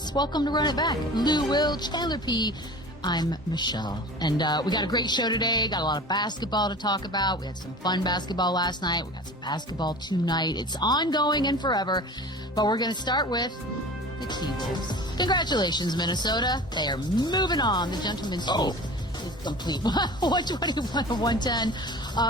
Sports. Welcome to Run It Back. Lou, Will, Chandler P. I'm Michelle. And we got a great show today. Got a lot of basketball to talk about. We had some fun basketball last night. We got some basketball tonight. It's ongoing and forever. But we're going to start with the T-Wolves. Congratulations, Minnesota. They are moving on. The gentleman's sweep is complete. 121 to 110.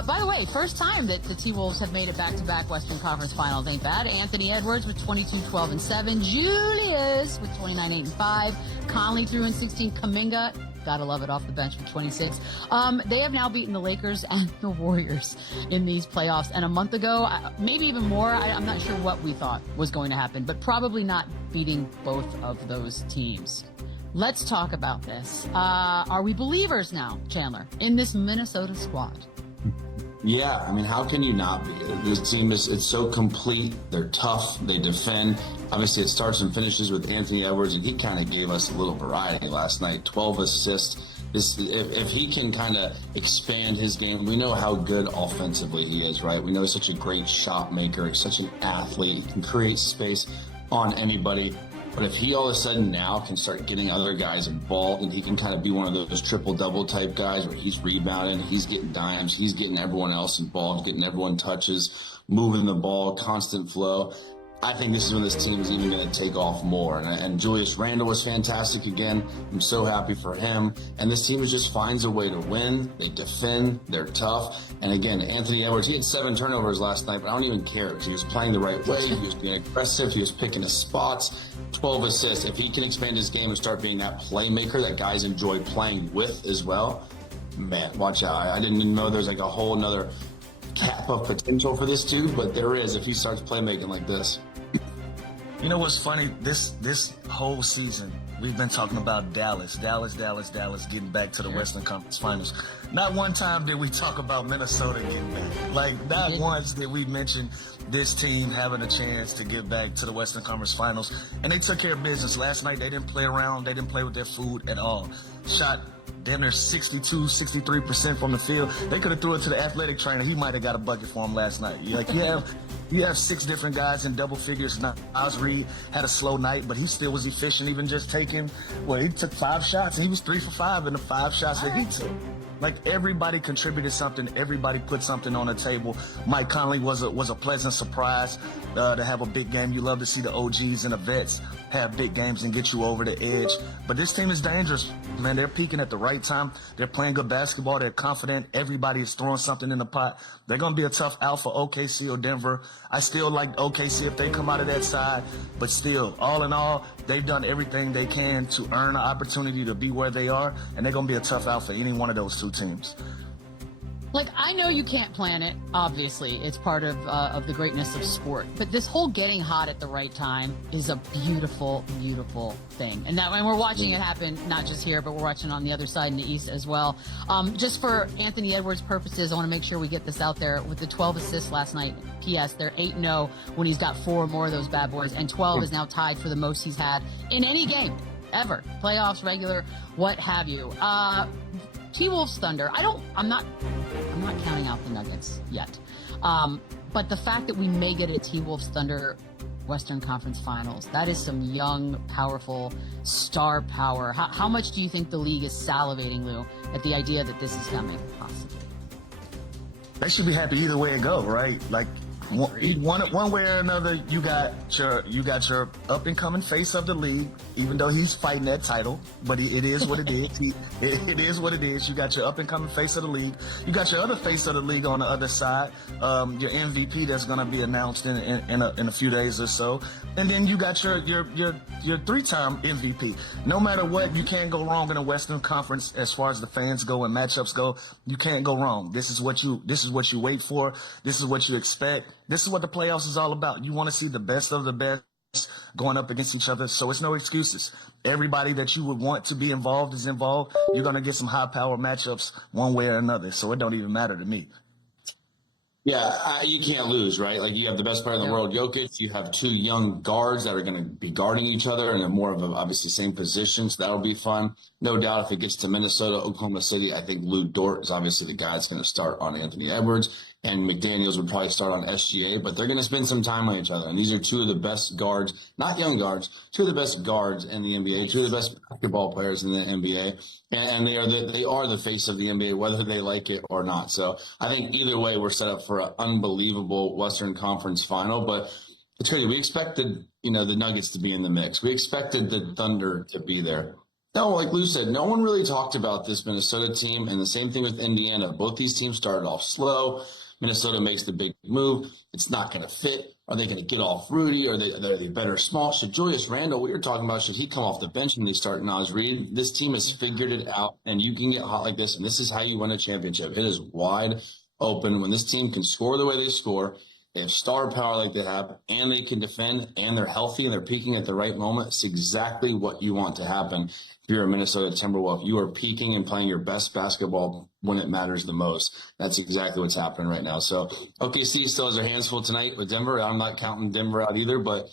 By the way, first time that the T-Wolves have made it back-to-back Western Conference Finals. Ain't bad. Anthony Edwards with 22, 12, and 7. Julius with 29, 8, and 5. Conley threw in 16. Kuminga, gotta love it, off the bench with 26. They have now beaten the Lakers and the Warriors in these playoffs. And a month ago, maybe even more, I'm not sure what we thought was going to happen, but probably not beating both of those teams. Let's talk about this. Are we believers now, Chandler, in this Minnesota squad? Yeah, I mean, how can you not be? This team it's so complete. They're tough. They defend. Obviously, it starts and finishes with Anthony Edwards, and he kind of gave us a little variety last night. 12 assists. If he can kind of expand his game, we know how good offensively he is, right? We know he's such a great shot maker, such an athlete. He can create space on anybody. But if he all of a sudden now can start getting other guys involved, and he can kind of be one of those triple-double type guys where he's rebounding, he's getting dimes, he's getting everyone else involved, getting everyone touches, moving the ball, constant flow, I think this is when this team is even going to take off more. And Julius Randle was fantastic again. I'm so happy for him. And this team just finds a way to win. They defend. They're tough. And again, Anthony Edwards, he had 7 turnovers last night, but I don't even care. He was playing the right way. He was being aggressive. He was picking his spots. 12 assists. If he can expand his game and start being that playmaker that guys enjoy playing with as well, man, watch out. I didn't even know there's like a whole another cap of potential for this dude, but there is if he starts playmaking like this. You know what's funny? This whole season, we've been talking about Dallas, getting back to the Western Conference Finals. Not one time did we talk about Minnesota getting back. Like, not once did we mention this team having a chance to get back to the Western Conference Finals. And they took care of business. Last night, they didn't play around. They didn't play with their food at all. Shot damn near 62, 63% from the field. They could have threw it to the athletic trainer. He might have got a bucket for him last night. You have 6 different guys in double figures. Naz Reid had a slow night, but he still was efficient, even just taking, he took 5 shots, and he was 3 for 5 in the 5 shots that he took. Like, everybody contributed something. Everybody put something on the table. Mike Conley was a pleasant surprise to have a big game. You love to see the OGs and the vets have big games and get you over the edge. But this team is dangerous, man. They're peaking at the right time. They're playing good basketball. They're confident. Everybody is throwing something in the pot. They're going to be a tough out for OKC or Denver. I still like OKC if they come out of that side. But still, all in all, they've done everything they can to earn an opportunity to be where they are. And they're going to be a tough out for any one of those 2 teams. Like, I know you can't plan it, obviously. It's part of the greatness of sport. But this whole getting hot at the right time is a beautiful, beautiful thing. And we're watching it happen, not just here, but we're watching on the other side in the East as well. Just for Anthony Edwards' purposes, I want to make sure we get this out there. With the 12 assists last night, P.S., they're 8-0 when he's got 4 more of those bad boys. And 12 is now tied for the most he's had in any game, ever. Playoffs, regular, what have you. T-Wolves Thunder. I'm not counting out the Nuggets yet. But the fact that we may get a T-Wolves Thunder Western Conference Finals, that is some young, powerful star power. How much do you think the league is salivating, Lou, at the idea that this is coming, possibly? They should be happy either way it go, right? Like, one way or another, you got your up and coming face of the league, even though he's fighting that title, but it is what it is. It is what it is. You got your up and coming face of the league. You got your other face of the league on the other side, your MVP that's going to be announced in a few days or so, and then you got your 3-time MVP. No matter what, you can't go wrong in a Western Conference as far as the fans go and matchups go. You can't go wrong. This is what you wait for. This is what you expect. This is what the playoffs is all about. You want to see the best of the best going up against each other, so it's no excuses. Everybody that you would want to be involved is involved. You're going to get some high-power matchups one way or another, so it don't even matter to me. Yeah, you can't lose, right? Like, you have the best player in the world, Jokic. You have 2 young guards that are going to be guarding each other, and they're more of obviously same positions. So that'll be fun. No doubt if it gets to Minnesota, Oklahoma City, I think Lou Dort is obviously the guy that's going to start on Anthony Edwards. and McDaniels would probably start on SGA, but they're going to spend some time on each other. And these are two of the best guards, not young guards, two of the best guards in the NBA, two of the best basketball players in the NBA. And they are the face of the NBA, whether they like it or not. So I think either way, we're set up for an unbelievable Western Conference final. But it's crazy. We expected, the Nuggets to be in the mix. We expected the Thunder to be there. No, like Lou said, no one really talked about this Minnesota team, and the same thing with Indiana. Both these teams started off slow. Minnesota makes the big move. It's not going to fit. Are they going to get off Rudy? Are they better small? Should Julius Randle, we were talking about, should he come off the bench when they start Naz Reid? This team has figured it out, and you can get hot like this, and this is how you win a championship. It is wide open. When this team can score the way they score, they have star power like they have, and they can defend, and they're healthy, and they're peaking at the right moment. It's exactly what you want to happen. If you're a Minnesota Timberwolf, you are peaking and playing your best basketball when it matters the most. That's exactly what's happening right now. So OKC still has their hands full tonight with Denver. I'm not counting Denver out either, but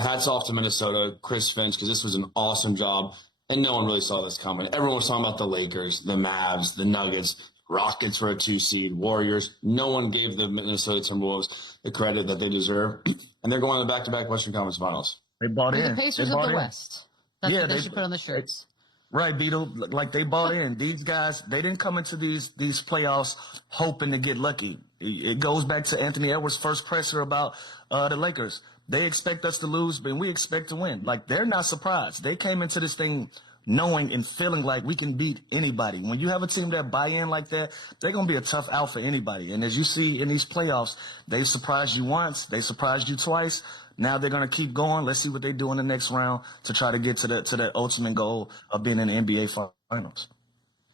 hats off to Minnesota, Chris Finch, because this was an awesome job, and no one really saw this coming. Everyone was talking about the Lakers, the Mavs, the Nuggets, Rockets were a 2 seed, Warriors. No one gave the Minnesota Timberwolves the credit that they deserve, and they're going to the back-to-back Western Conference Finals. They bought in. The Pacers of the West. That's what they should put on the shirts. Right, Beetle. Like they bought in. These guys, they didn't come into these playoffs hoping to get lucky. It goes back to Anthony Edwards' first presser about the Lakers. They expect us to lose, but we expect to win. Like, they're not surprised. They came into this thing knowing and feeling like we can beat anybody. When you have a team that buy in like that, they're going to be a tough out for anybody. And as you see in these playoffs, they surprised you once, they surprised you twice. Now they're going to keep going. Let's see what they do in the next round to try to get to that ultimate goal of being in the NBA Finals.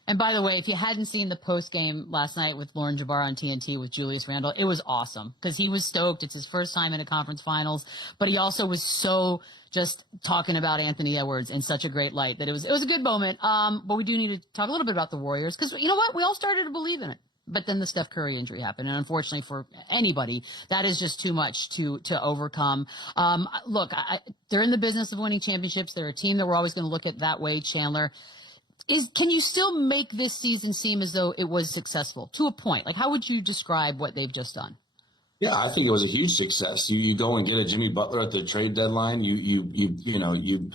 And by the way, if you hadn't seen the post game last night with Lauren Jabbar on TNT with Julius Randle, it was awesome because he was stoked. It's his first time in a conference finals, but he also was so just talking about Anthony Edwards in such a great light that it was a good moment. But we do need to talk a little bit about the Warriors because you know what? We all started to believe in it. But then the Steph Curry injury happened, and unfortunately for anybody, that is just too much to overcome. Look, they're in the business of winning championships. They're a team that we're always going to look at that way, Chandler. Can you still make this season seem as though it was successful to a point? Like, how would you describe what they've just done? Yeah, I think it was a huge success. You go and get a Jimmy Butler at the trade deadline. You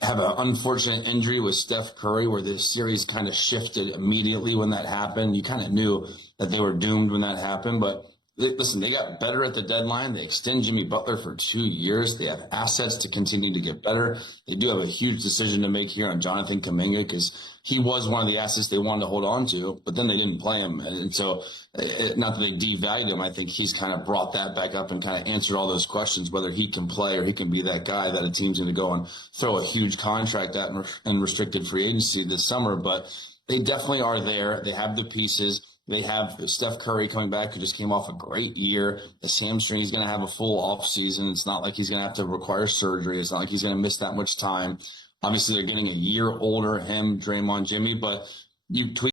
have an unfortunate injury with Steph Curry where this series kind of shifted immediately when that happened. You kind of knew that they were doomed when that happened, but listen, they got better at the deadline. They extend Jimmy Butler for 2 years. They have assets to continue to get better. They do have a huge decision to make here on Jonathan Kuminga because he was one of the assets they wanted to hold on to, but then they didn't play him. And so, not that they devalued him, I think he's kind of brought that back up and kind of answered all those questions, whether he can play or he can be that guy that a team's going to go and throw a huge contract at in restricted free agency this summer. But they definitely are there. They have the pieces. They have Steph Curry coming back, who just came off a great year. His hamstring, he's going to have a full off season. It's not like he's going to have to require surgery. It's not like he's going to miss that much time. Obviously, they're getting a year older, him, Draymond, Jimmy, but you tweet